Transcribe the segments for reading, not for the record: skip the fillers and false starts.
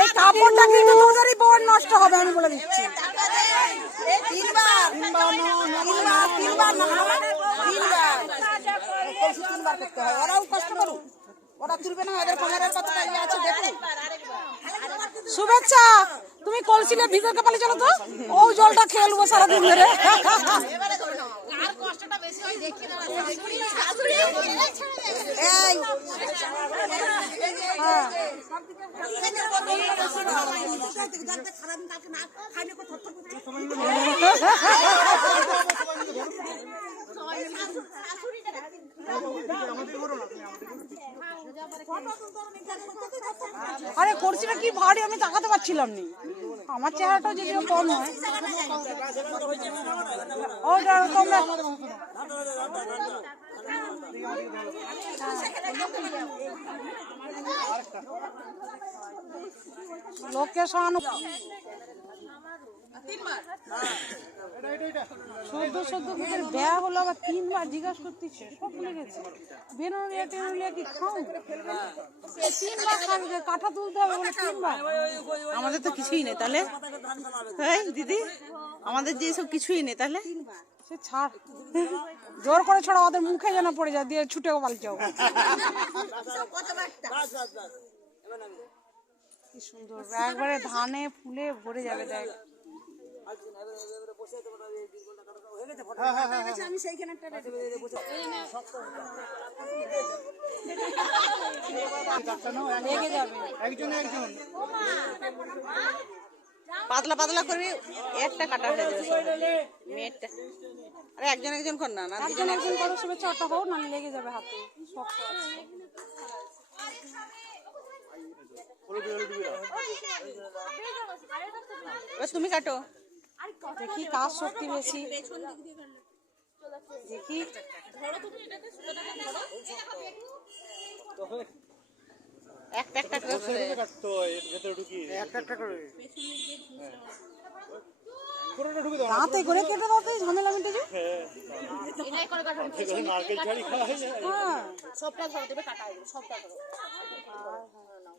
এই কাপড়টা কিন্তু তোদেরই বোন নষ্ট হবে আমি বলে দিচ্ছি। তিনবার করতে হয়, ওরাও কষ্ট করুক, ওরা তুলবে না, ওদের কোমরের কতটা ইয়ে আছে দেখুন। শুভেচ্ছা, তুমি কলসিলে ভিতর কপালে চলো তো, ও জলটা খেয়ে নেবো সারাদিন ধরে। আরে করছিটা কি ভারী, আমি তাকাতে পারছিলাম না। আমার চেহারাটাও যদিও কম নয়। ওটা তোমরা লোককে সহানুভূতি সদ্য বেয়া হলো, আবার 3 বার জিজ্ঞাসা করতেছে, সব ভুলে গেছে। বেনুলিয়া টেনুলিয়া কি খাও? 3 বার খাবে, কাঁঠা তুলতে হবে বলে 3 বার। আমাদের তো কিছুই নেই তাহলে, হ্যাঁ দিদি, আমাদের যে সব কিছুই নেই তাহলে। সে ছাড়, জোর করে ছড়া, ওদের মুখে যেন পড়ে যায়, দিয়ে ছুটে পালিয়েও। কি সুন্দর, একবারে ধানে ফুলে ভরে যাবে। দেখ আমি সেইখানে পাতলা পাতলা করে একটা কাটা হয়ে যাবে মেয়েরটা। আরে একজন একজন কর না, না একজন একজন করো। শুভেচ্ছা, ওটা হোক না, লেগে যাবে হাতে, শক্ত আছে। তুমি কাটো, দেখি কাজ শক্তি বেশি, দেখি একটা একটা করে দাঁতে করে কেটে দাও তো, ঝামেলা মিটে যাবে। সবটা ধরো, দেবে কাটা হবে সবটা ধরো।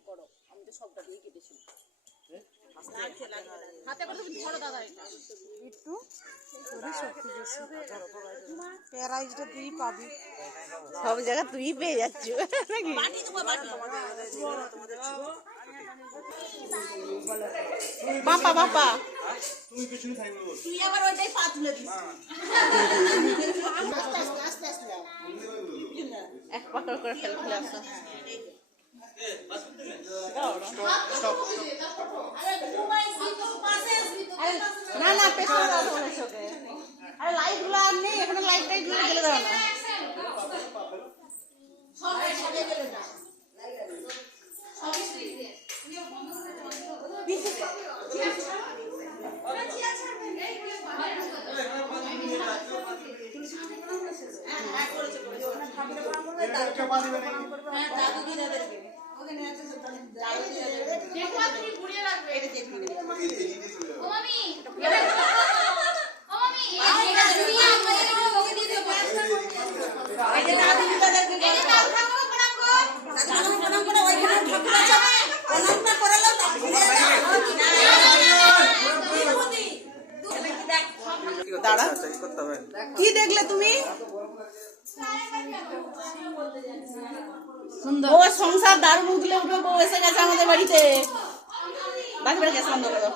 করো, আমি তো সবটা দিয়ে কেটেছি। হাতে করে তুমি ধরো দাদা, এটা একটু শক্তি বেশি, প্যারাইজটা তুই পাবি, সব জায়গা তুই পেয়ে যাচ্ছ নাকি? বাপা বাপা তুই আবার ওইটাই পা তুলে দিস। এক পাকড় করে ফেলে আসো। না না, পেছনে দাও তোমার সাথে। আরে লাইট গুলো আর নেই এখানে, লাইট টাইট গুলো জ্বেলে দাও না। কি দেখলে তুমি? ও সংসার দারুণ উঠলে উঠবে, বউ এসে গেছে আমাদের বাড়িতে। বাকি গ্যাস বন্ধ করো।